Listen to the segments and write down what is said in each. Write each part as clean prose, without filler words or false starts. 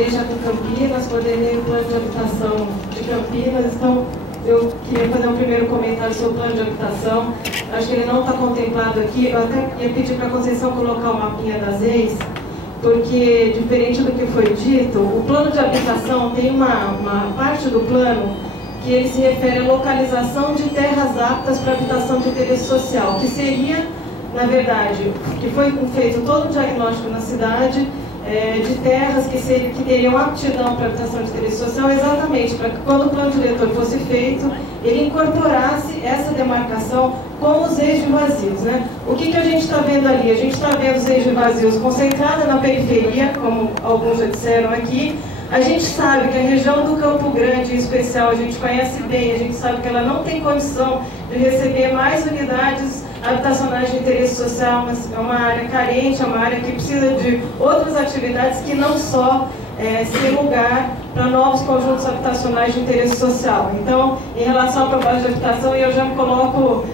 trabalhei já com Campinas, coordenei o plano de habitação de Campinas, então eu queria fazer um primeiro comentário sobre o plano de habitação. Acho que ele não está contemplado aqui. Eu até ia pedir para a Conceição colocar o mapinha das EIs, porque, diferente do que foi dito, o plano de habitação tem uma parte do plano que ele se refere à localização de terras aptas para habitação de interesse social, que seria, na verdade, que foi feito todo o diagnóstico na cidade, de terras que teriam aptidão para habitação de interesse social, exatamente para que, quando o plano diretor fosse feito, ele incorporasse essa demarcação com os eixos vazios, né? O que a gente está vendo ali? A gente está vendo os eixos vazios concentrados na periferia, como alguns já disseram aqui. A gente sabe que a região do Campo Grande, em especial, a gente conhece bem, a gente sabe que ela não tem condição de receber mais unidades habitacionais de interesse social, é uma área carente, é uma área que precisa de outras atividades que não só ser lugar para novos conjuntos habitacionais de interesse social. Então, em relação à proposta de habitação, eu já me coloco,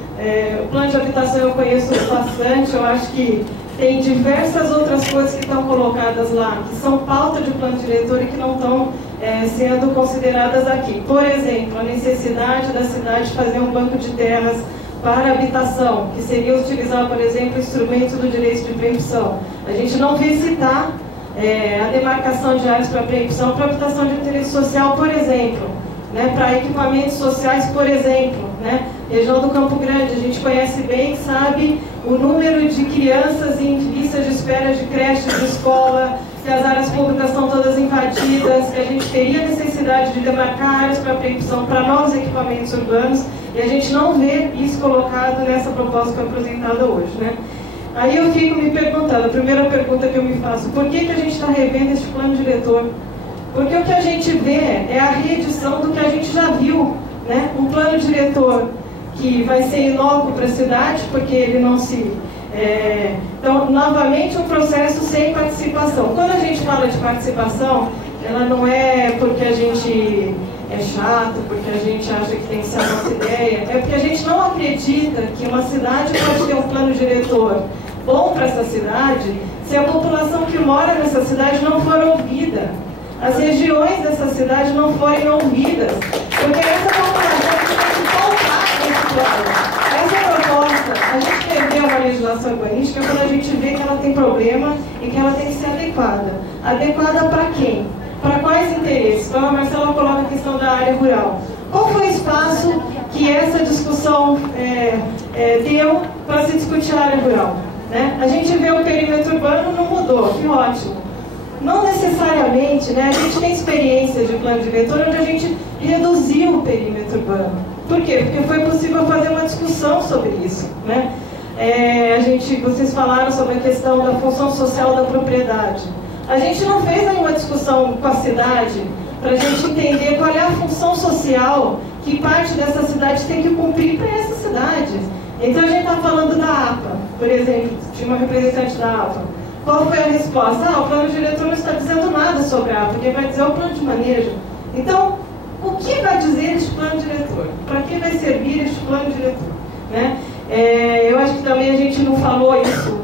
o plano de habitação eu conheço bastante, eu acho que tem diversas outras coisas que estão colocadas lá, que são pauta de plano diretor e que não estão sendo consideradas aqui. Por exemplo, a necessidade da cidade fazer um banco de terras para habitação, que seria utilizar, por exemplo, o instrumento do direito de preempção. A gente não vê citar a demarcação de áreas para preempção para habitação de interesse social, por exemplo, né, para equipamentos sociais, por exemplo, né, região do Campo Grande, a gente conhece bem, sabe o número de crianças em listas de espera de creche, de escola, que as áreas públicas estão todas invadidas, que a gente teria necessidade de demarcar áreas para preempção para novos equipamentos urbanos, e a gente não vê isso colocado nessa proposta que é apresentada hoje, né? Aí eu fico me perguntando, a primeira pergunta que eu me faço, por que a gente está revendo este plano diretor? Porque o que a gente vê é a reedição do que a gente já viu, né? Um plano diretor que vai ser inócuo para a cidade, porque ele não se... Então, novamente, um processo sem participação. Quando a gente fala de participação, ela não é porque a gente é chato, porque a gente acha que tem que ser a nossa ideia, é porque a gente não acredita que uma cidade pode ter um plano diretor bom para essa cidade se a população que mora nessa cidade não for ouvida, as regiões dessa cidade não forem ouvidas, porque essa população tem que voltar nesse plano. Essa proposta, a gente perdeu uma legislação urbanística quando a gente vê que ela tem problema e que ela tem que ser adequada. Adequada para quem? Para quais interesses? Então a Marcela coloca a questão da área rural. Qual foi o espaço que essa discussão deu para se discutir a área rural? Né? A gente vê o perímetro urbano, não mudou, que ótimo. Não necessariamente, né? A gente tem experiências de plano diretor onde a gente reduziu o perímetro urbano. Por quê? Porque foi possível fazer uma discussão sobre isso, né? Vocês falaram sobre a questão da função social da propriedade. A gente não fez nenhuma discussão com a cidade para a gente entender qual é a função social que parte dessa cidade tem que cumprir para essa cidade. Então a gente está falando da APA, por exemplo, tinha uma representante da APA. Qual foi a resposta? O plano diretor não está dizendo nada sobre a APA, porque vai dizer o plano de manejo. Então, o que vai dizer este plano diretor? Para que vai servir este plano diretor? Né? Eu acho que também a gente não falou isso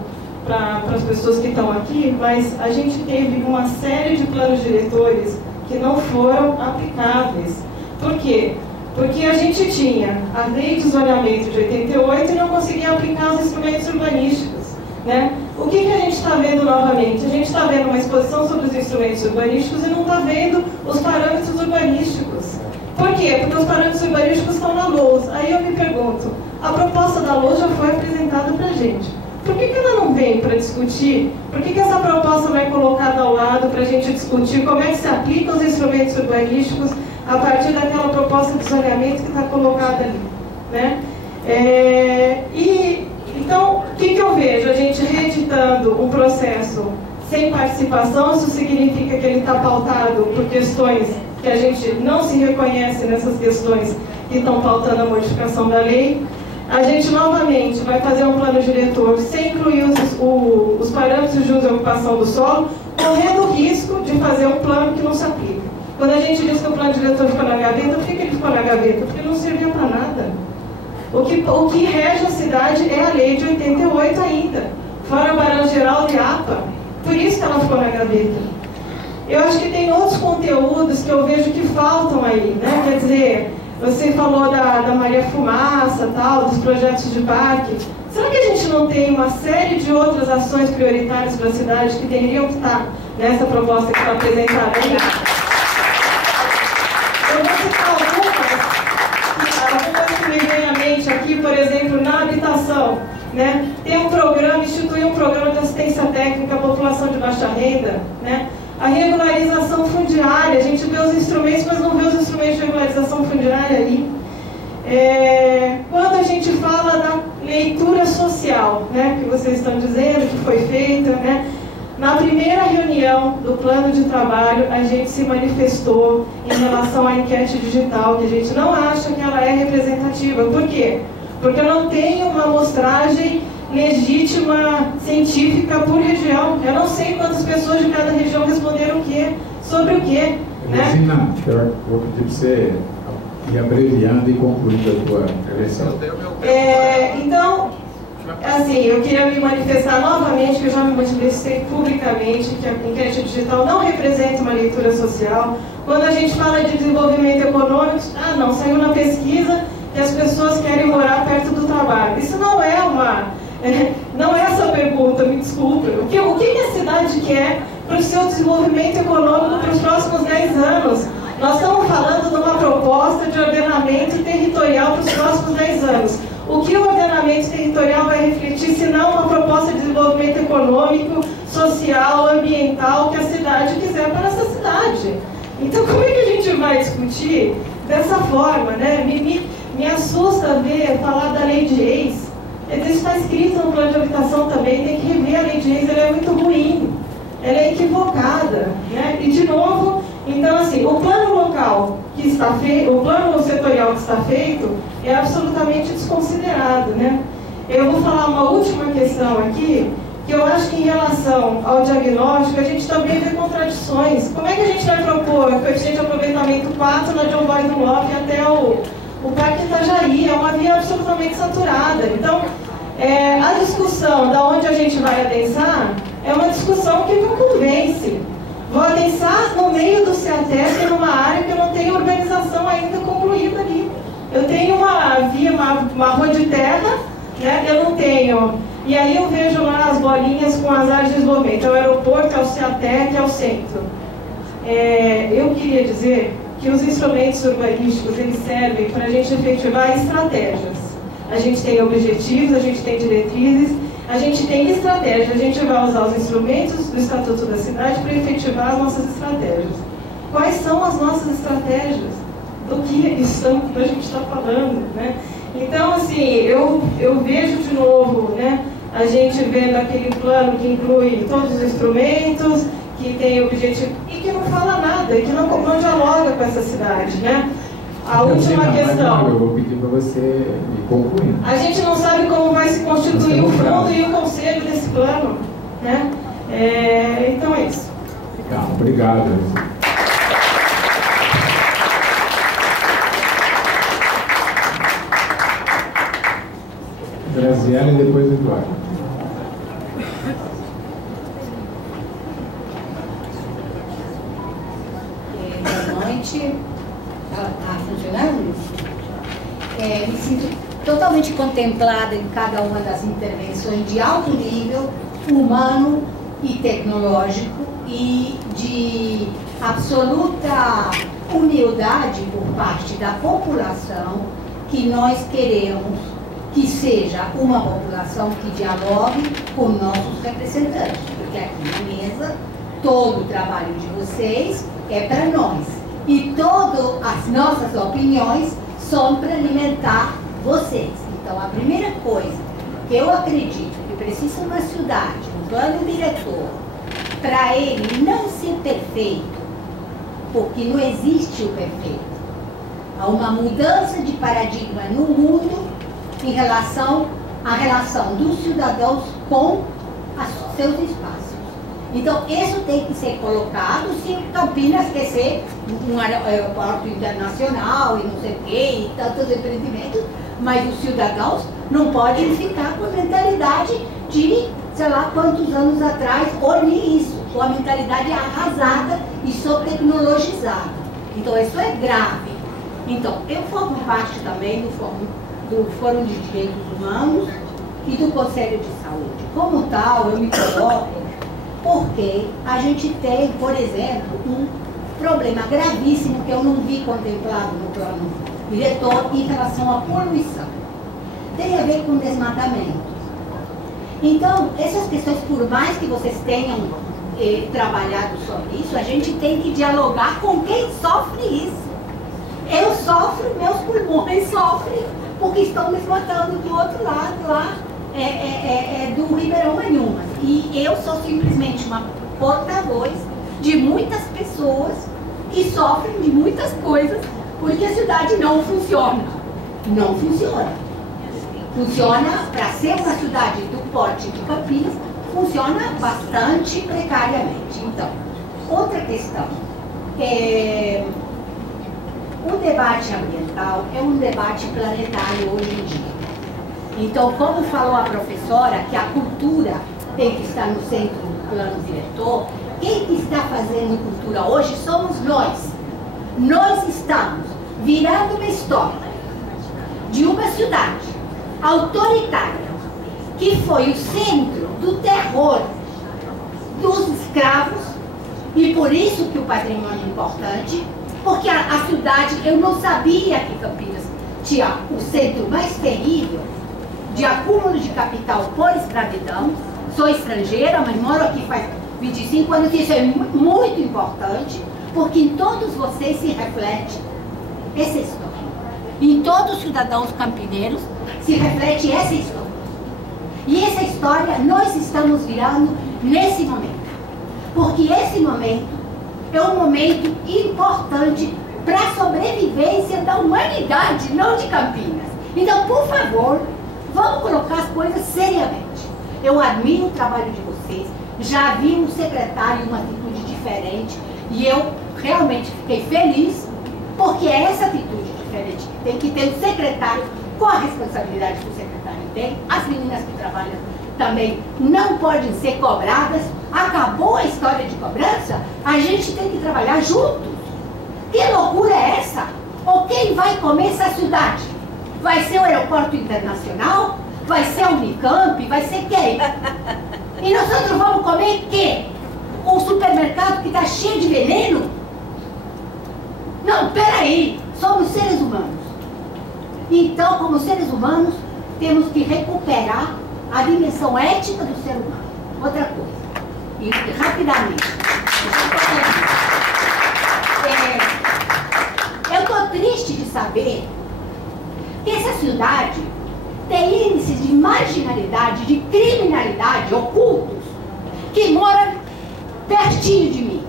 para as pessoas que estão aqui, mas a gente teve uma série de planos diretores que não foram aplicáveis. Por quê? Porque a gente tinha a lei de zoneamento de 88 e não conseguia aplicar os instrumentos urbanísticos. Né? O que a gente está vendo novamente? A gente está vendo uma exposição sobre os instrumentos urbanísticos e não está vendo os parâmetros urbanísticos. Por quê? Porque os parâmetros urbanísticos estão na LOUS. Aí eu me pergunto, a proposta da LOUS já foi apresentada para a gente. Por que ela não vem para discutir? Por que essa proposta não é colocada ao lado para a gente discutir como é que se aplica os instrumentos urbanísticos a partir daquela proposta de zoneamento que está colocada ali? Né? Então, o que eu vejo? A gente reeditando um processo sem participação, isso significa que ele está pautado por questões que a gente não se reconhece nessas questões que estão pautando a modificação da lei. A gente novamente vai fazer um plano diretor sem incluir os parâmetros de uso e ocupação do solo, correndo o risco de fazer um plano que não se aplica. Quando a gente diz que o plano diretor ficou na gaveta, por que ele ficou na gaveta? Porque não serviu para nada. O que rege a cidade é a lei de 88 ainda, fora Barão Geraldo e APA. Por isso que ela ficou na gaveta. Eu acho que tem outros conteúdos que eu vejo que faltam aí, né? Quer dizer, você falou da Maria Fumaça, tal, dos projetos de parque. Será que a gente não tem uma série de outras ações prioritárias para a cidade que deveriam estar nessa proposta que está apresentada aí? Eu vou citar algumas que me vêm à mente aqui, por exemplo, na habitação, né? Tem um programa, instituiu um programa de assistência técnica à população de baixa renda, né? A regularização fundiária, a gente vê os instrumentos, mas não vê os instrumentos de regularização fundiária ali. Quando a gente fala da leitura social, né, que vocês estão dizendo que foi feita, né, na primeira reunião do plano de trabalho, a gente se manifestou em relação à enquete digital, que a gente não acha que ela é representativa. Por quê? Porque não tem uma amostragem legítima, científica por região. Eu não sei quantas pessoas de cada região responderam o quê, sobre o quê. Regina, né? Eu vou pedir para você ir abreviando e concluindo a tua intervenção. Então, assim, eu queria me manifestar novamente, que eu já me manifestei publicamente, que a enquete digital não representa uma leitura social. Quando a gente fala de desenvolvimento econômico, não, saiu na pesquisa que as pessoas querem morar perto do trabalho. Isso não é não é essa pergunta, me desculpe. O que a cidade quer para o seu desenvolvimento econômico para os próximos 10 anos? Nós estamos falando de uma proposta de ordenamento territorial para os próximos 10 anos. O que o ordenamento territorial vai refletir, se não uma proposta de desenvolvimento econômico, social, ambiental que a cidade quiser para essa cidade? Então, como é que a gente vai discutir dessa forma, né? Me assusta falar da lei de ex. Isso está escrito no plano de habitação também, tem que rever a lei de ex, ela é muito ruim, ela é equivocada, né? E de novo, então assim, o plano local que está feito, o plano setorial que está feito é absolutamente desconsiderado, né? Eu vou falar uma última questão aqui, que eu acho que em relação ao diagnóstico, a gente também vê contradições. Como é que a gente vai propor coeficiente de aproveitamento 4 na John Boys no Love até o Parque Itajaí? É uma via absolutamente saturada. Então, a discussão da onde a gente vai adensar é uma discussão que não convence. Vou adensar no meio do CEATEC, numa área que eu não tenho urbanização ainda concluída ali. Eu tenho uma rua de terra, né? Eu não tenho. E aí eu vejo lá as bolinhas com as áreas de desenvolvimento. É o aeroporto, é o CEATEC, é o centro. Eu queria dizer que os instrumentos urbanísticos, eles servem para a gente efetivar estratégias. A gente tem objetivos, a gente tem diretrizes, a gente tem estratégia. A gente vai usar os instrumentos do Estatuto da Cidade para efetivar as nossas estratégias. Quais são as nossas estratégias? Do que a gente está falando, né? Então, assim, eu vejo de novo, né, a gente vendo aquele plano que inclui todos os instrumentos, que tem objetivo e que não fala nada, e que não dialoga com essa cidade, né? A última questão. Eu vou pedir para você ir concluindo. A gente não sabe como vai se constituir o fundo e o conselho desse plano, né? Então é isso. Tá, obrigado. Graziela e depois o Eduardo. Boa noite. Está funcionando? Me sinto totalmente contemplada em cada uma das intervenções de alto nível humano e tecnológico e de absoluta humildade por parte da população, que nós queremos que seja uma população que dialogue com nossos representantes, porque aqui na mesa todo o trabalho de vocês é para nós e todas as nossas opiniões são para alimentar vocês. Então, a primeira coisa que eu acredito que precisa uma cidade, um plano diretor, para ele não ser perfeito, porque não existe o perfeito. Há uma mudança de paradigma no mundo em relação à relação dos cidadãos com seus espaços. Então, isso tem que ser colocado se Campinas quer ser um aeroporto internacional e não sei o quê, e tantos empreendimentos, mas os cidadãos não podem ficar com a mentalidade de, sei lá quantos anos atrás, olhe isso. ou a mentalidade é arrasada e só-tecnologizada. Então, isso é grave. Então, eu formo parte também do Fórum de Direitos Humanos e do Conselho de Saúde. Como tal, eu me coloco porque a gente tem, por exemplo, um problema gravíssimo que eu não vi contemplado no plano diretor em relação à poluição. Tem a ver com desmatamento. Então, essas questões, por mais que vocês tenham trabalhado sobre isso, a gente tem que dialogar com quem sofre isso. Eu sofro, meus pulmões sofrem, porque estão desmatando do outro lado, lá do Ribeirão Manhumas. E eu sou simplesmente uma porta-voz de muitas pessoas que sofrem de muitas coisas, porque a cidade não funciona. Não funciona. Funciona, para ser uma cidade do porte de Campinas, funciona bastante precariamente. Então, outra questão. O debate ambiental é um debate planetário hoje em dia. Então, como falou a professora, que a cultura tem que estar no centro do plano diretor, quem que está fazendo cultura hoje somos nós. Nós estamos virando uma história de uma cidade autoritária, que foi o centro do terror dos escravos, e por isso que o patrimônio é importante, porque a cidade, eu não sabia que Campinas tinha o centro mais terrível de acúmulo de capital por escravidão. Sou estrangeira, mas moro aqui faz 25 anos, e isso é muito importante, porque em todos vocês se reflete essa história. Em todos os cidadãos campineiros se reflete essa história. E essa história nós estamos virando nesse momento. Porque esse momento é um momento importante para a sobrevivência da humanidade, não de Campinas. Então, por favor, vamos colocar as coisas seriamente. Eu admiro o trabalho de vocês, já vi um secretário uma atitude diferente, e eu realmente fiquei feliz, porque é essa atitude diferente que tem que ter o secretário, com a responsabilidade que o secretário tem. As meninas que trabalham também não podem ser cobradas. Acabou a história de cobrança, a gente tem que trabalhar juntos. Que loucura é essa? Ou quem vai comer essa cidade? Vai ser o aeroporto internacional? Vai ser a Unicamp? Vai ser quem? E nós outros vamos comer quê? O supermercado que está cheio de veneno? Não, peraí, somos seres humanos. Então, como seres humanos, temos que recuperar a dimensão ética do ser humano. Outra coisa, e rapidamente. Eu estou triste de saber que essa cidade tem índices de marginalidade, de criminalidade ocultos, que moram pertinho de mim.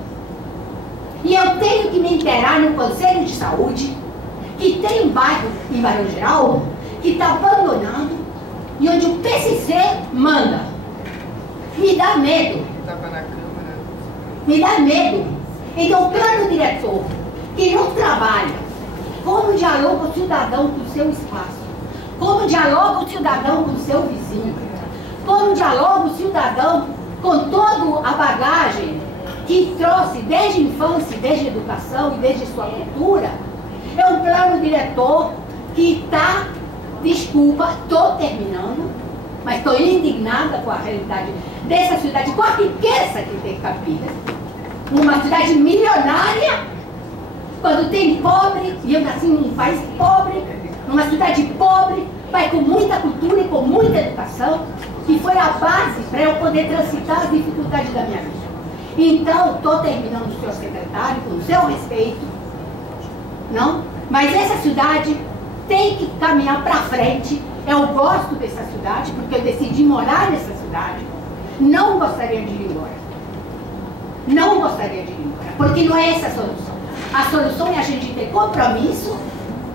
E eu tenho que me inteirar no Conselho de Saúde, que tem um bairro em Barão Geral, que está abandonado, e onde o PCC manda. Me dá medo. Me dá medo. Então, o plano diretor, que não trabalha, como dialoga o cidadão com o seu espaço, como dialoga o cidadão com o seu vizinho, como dialoga o cidadão com toda a bagagem que trouxe desde a infância, desde a educação e desde sua cultura, é um plano diretor que está, desculpa, estou terminando, mas estou indignada com a realidade dessa cidade, com a riqueza que tem Campinas, uma cidade milionária, quando tem pobre, e eu nasci num país pobre, numa cidade pobre, mas com muita cultura e com muita educação, que foi a base para eu poder transitar as dificuldades da minha vida. Então, estou terminando, senhor secretário, com o seu respeito, não? Mas essa cidade tem que caminhar para frente. Eu gosto dessa cidade, porque eu decidi morar nessa cidade. Não gostaria de ir embora. Não gostaria de ir embora, porque não é essa a solução. A solução é a gente ter compromisso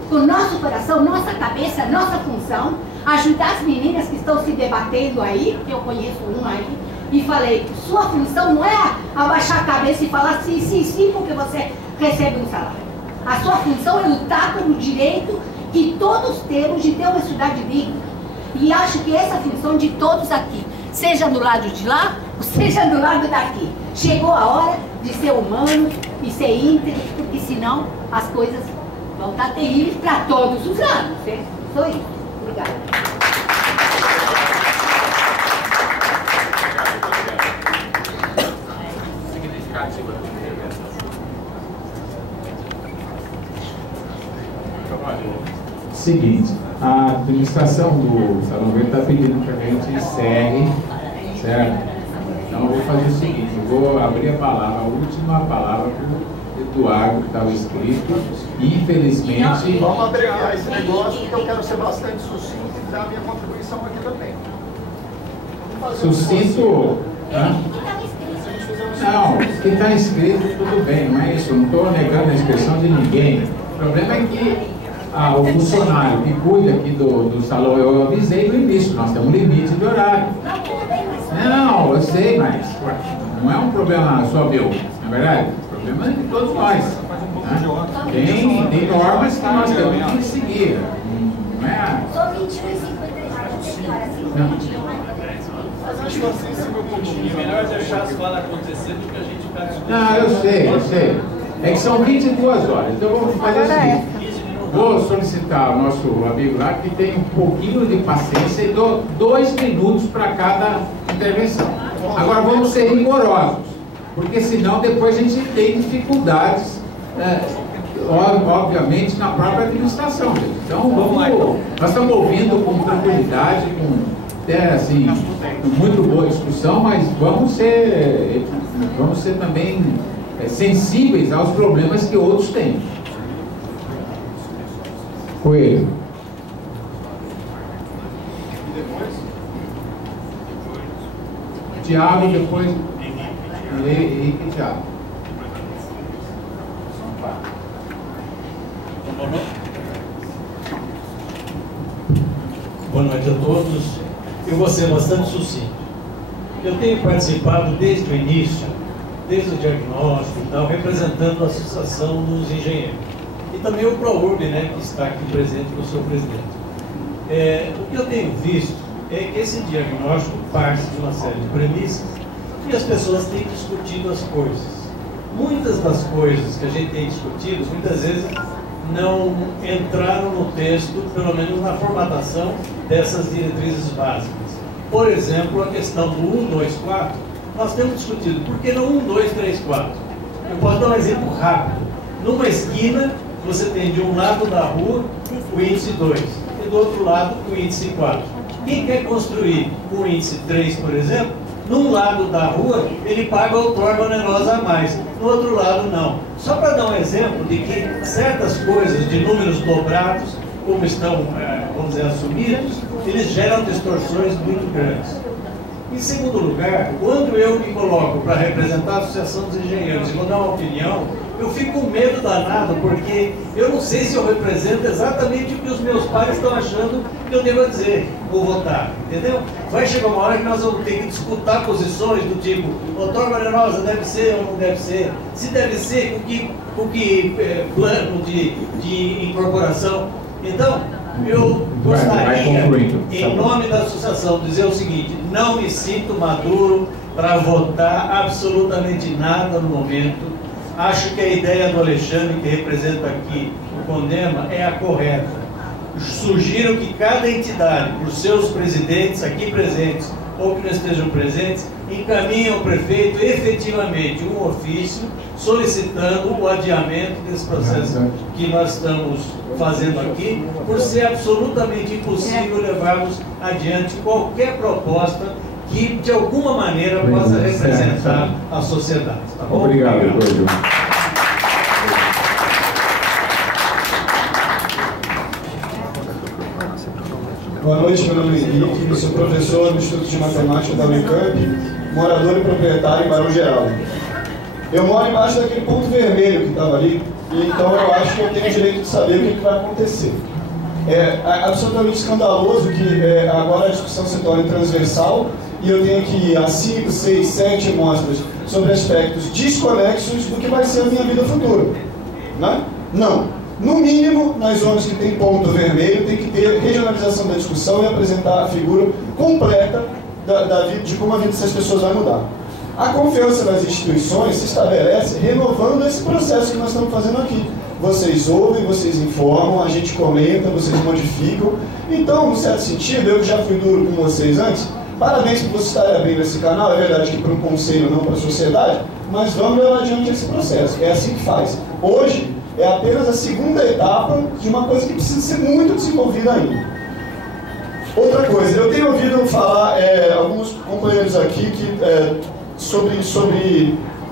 com o nosso coração, nossa cabeça, nossa função, ajudar as meninas que estão se debatendo aí, que eu conheço uma aí, e falei, sua função não é abaixar a cabeça e falar sim, sim, sim, porque você recebe um salário. A sua função é lutar pelo direito que todos temos de ter uma cidade digna. E acho que essa função de todos aqui, seja do lado de lá, ou seja do lado daqui. Chegou a hora de ser humano e ser íntegro, porque senão as coisas vão estar terríveis para todos os lados. Certo? Só isso. Obrigada. Seguinte, a administração do Salão Verde está pedindo para que a gente encerre, certo? Então eu vou fazer o seguinte, eu vou abrir a palavra, a última palavra para o Eduardo, que estava escrito, e infelizmente... Vamos abreviar esse negócio, porque eu quero ser bastante sucinto e dar a minha contribuição aqui também. Sucinto? Não, o que está escrito tudo bem, não é isso, eu não estou negando a expressão de ninguém. O problema é que o funcionário que cuida aqui do salão, eu avisei no início, nós temos um limite de horário. Não, eu sei, mas não é um problema só meu, na verdade, o problema é de todos nós. Né? Tem normas que nós temos que seguir. Não é? Só 21h53, Mas acho que assim, se meu pouquinho. Melhor deixar as falas acontecer do que a gente ficar discutindo. Não, eu sei. É que são 22 horas, então vamos fazer o seguinte. Vou solicitar ao nosso amigo lá que tenha um pouquinho de paciência e dou 2 minutos para cada intervenção. Agora vamos ser rigorosos, porque senão depois a gente tem dificuldades, obviamente, na própria administração. Então nós estamos ouvindo com tranquilidade, até assim, com muito boa discussão, mas vamos ser também sensíveis aos problemas que outros têm. Coelho. E depois? Tiago, depois Henrique e Tiago. Boa noite a todos. Eu vou ser bastante sucinto. Eu tenho participado desde o início, desde o diagnóstico e tal, representando a Associação dos Engenheiros. E também o ProURB, né, que está aqui presente com o seu presidente. O que eu tenho visto é que esse diagnóstico parte de uma série de premissas e as pessoas têm discutido as coisas. Muitas das coisas que a gente tem discutido, muitas vezes não entraram no texto, pelo menos na formatação dessas diretrizes básicas. Por exemplo, a questão do 1, 2, 4, nós temos discutido, por que não 1, 2, 3, 4? Eu posso dar um exemplo rápido. Numa esquina, você tem de um lado da rua o índice 2 e do outro lado o índice 4. Quem quer construir o índice 3, por exemplo, num lado da rua ele paga outorga onerosa a mais, no outro lado não. Só para dar um exemplo de que certas coisas de números dobrados, como estão, vamos dizer, assumidos, eles geram distorções muito grandes. Em segundo lugar, quando eu me coloco para representar a Associação dos Engenheiros e vou dar uma opinião, eu fico com medo danado, porque eu não sei se eu represento exatamente o que os meus pais estão achando que eu devo dizer, vou votar, entendeu? Vai chegar uma hora que nós vamos ter que disputar posições do tipo, outorga onerosa deve ser ou não deve ser, se deve ser, com que plano de incorporação. Então, eu gostaria, em nome da associação, dizer o seguinte: não me sinto maduro para votar absolutamente nada no momento. Acho que a ideia do Alexandre, que representa aqui o CONDEMA, é a correta. Sugiro que cada entidade, por seus presidentes aqui presentes ou que não estejam presentes, encaminhe ao prefeito efetivamente um ofício solicitando o adiamento desse processo que nós estamos fazendo aqui, por ser absolutamente impossível levarmos adiante qualquer proposta que de alguma maneira possa representar a sociedade. Tá bom? Obrigado, Cláudio. Boa noite, meu nome é Henrique, sou professor do Instituto de Matemática da Unicamp, morador e proprietário em Barão Geraldo. Eu moro embaixo daquele ponto vermelho que estava ali, e então eu acho que eu tenho o direito de saber o que vai acontecer. É absolutamente escandaloso que agora a discussão se torne transversal e eu tenho que ir a 5, 6, 7 mostras sobre aspectos desconexos do que vai ser a minha vida futura. Né? Não. No mínimo, nas zonas que tem ponto vermelho, tem que ter regionalização da discussão e apresentar a figura completa de como a vida dessas pessoas vai mudar. A confiança nas instituições se estabelece renovando esse processo que nós estamos fazendo aqui. Vocês ouvem, vocês informam, a gente comenta, vocês modificam. Então, no certo sentido, eu que já fui duro com vocês antes, parabéns por vocês estarem abrindo esse canal. É verdade que para um conselho, não para a sociedade, mas vamos levar adiante esse processo. É assim que faz. Hoje é apenas a segunda etapa de uma coisa que precisa ser muito desenvolvida ainda. Outra coisa, eu tenho ouvido falar alguns companheiros aqui que sobre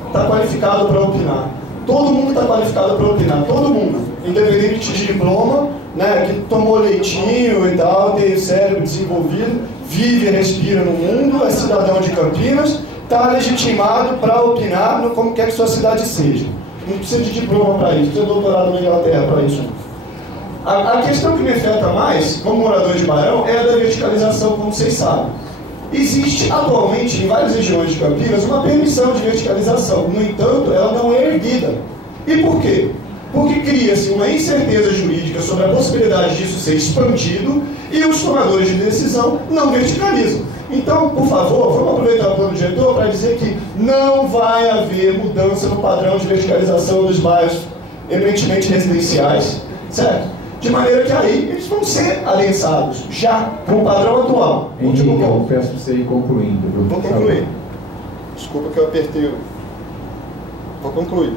estar qualificado para opinar. Todo mundo está qualificado para opinar, todo mundo, independente de diploma, né, que tomou leitinho e tal, tem o cérebro desenvolvido, vive e respira no mundo, é cidadão de Campinas, está legitimado para opinar no como quer que sua cidade seja. Não precisa de diploma para isso, precisa de doutorado na Inglaterra para isso. A questão que me afeta mais, como morador de Barão, é a da verticalização, como vocês sabem. Existe atualmente, em várias regiões de Campinas, uma permissão de verticalização. No entanto, ela não é erguida. E por quê? Porque cria-se uma incerteza jurídica sobre a possibilidade disso ser expandido e os tomadores de decisão não verticalizam. Então, por favor, vamos aproveitar o plano diretor para dizer que não vai haver mudança no padrão de verticalização dos bairros eminentemente residenciais, certo? De maneira que aí eles vão ser adensados, já com o padrão atual. Henrique, eu peço para você ir concluindo. Viu? Vou concluir. Desculpa que eu apertei. Vou concluir.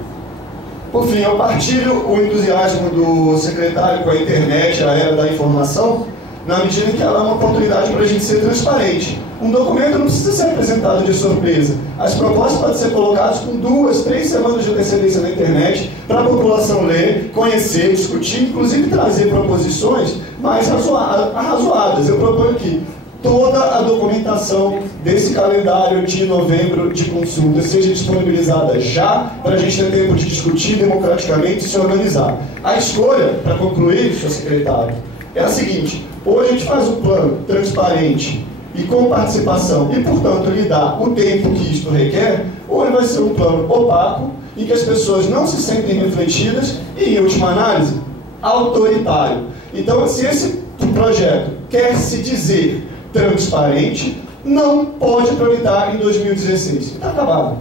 Por fim, eu partilho o entusiasmo do secretário com a internet, a era da informação, na medida em que ela é uma oportunidade para a gente ser transparente. Um documento não precisa ser apresentado de surpresa. As propostas podem ser colocadas com 2, 3 semanas de antecedência na internet para a população ler, conhecer, discutir, inclusive trazer proposições mais arrazoadas. Eu proponho aqui toda a documentação desse calendário de novembro de consulta seja disponibilizada já, para a gente ter tempo de discutir democraticamente e se organizar. A escolha, para concluir, senhor secretário, é a seguinte: ou a gente faz um plano transparente e com participação e, portanto, lhe dá o tempo que isto requer, ou ele vai ser um plano opaco, em que as pessoas não se sentem refletidas e, em última análise, autoritário. Então, se esse projeto quer se dizer transparente, não pode tramitar em 2016. Está acabado.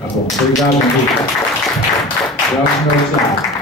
Tá bom. Obrigado, Henrique. Próximo,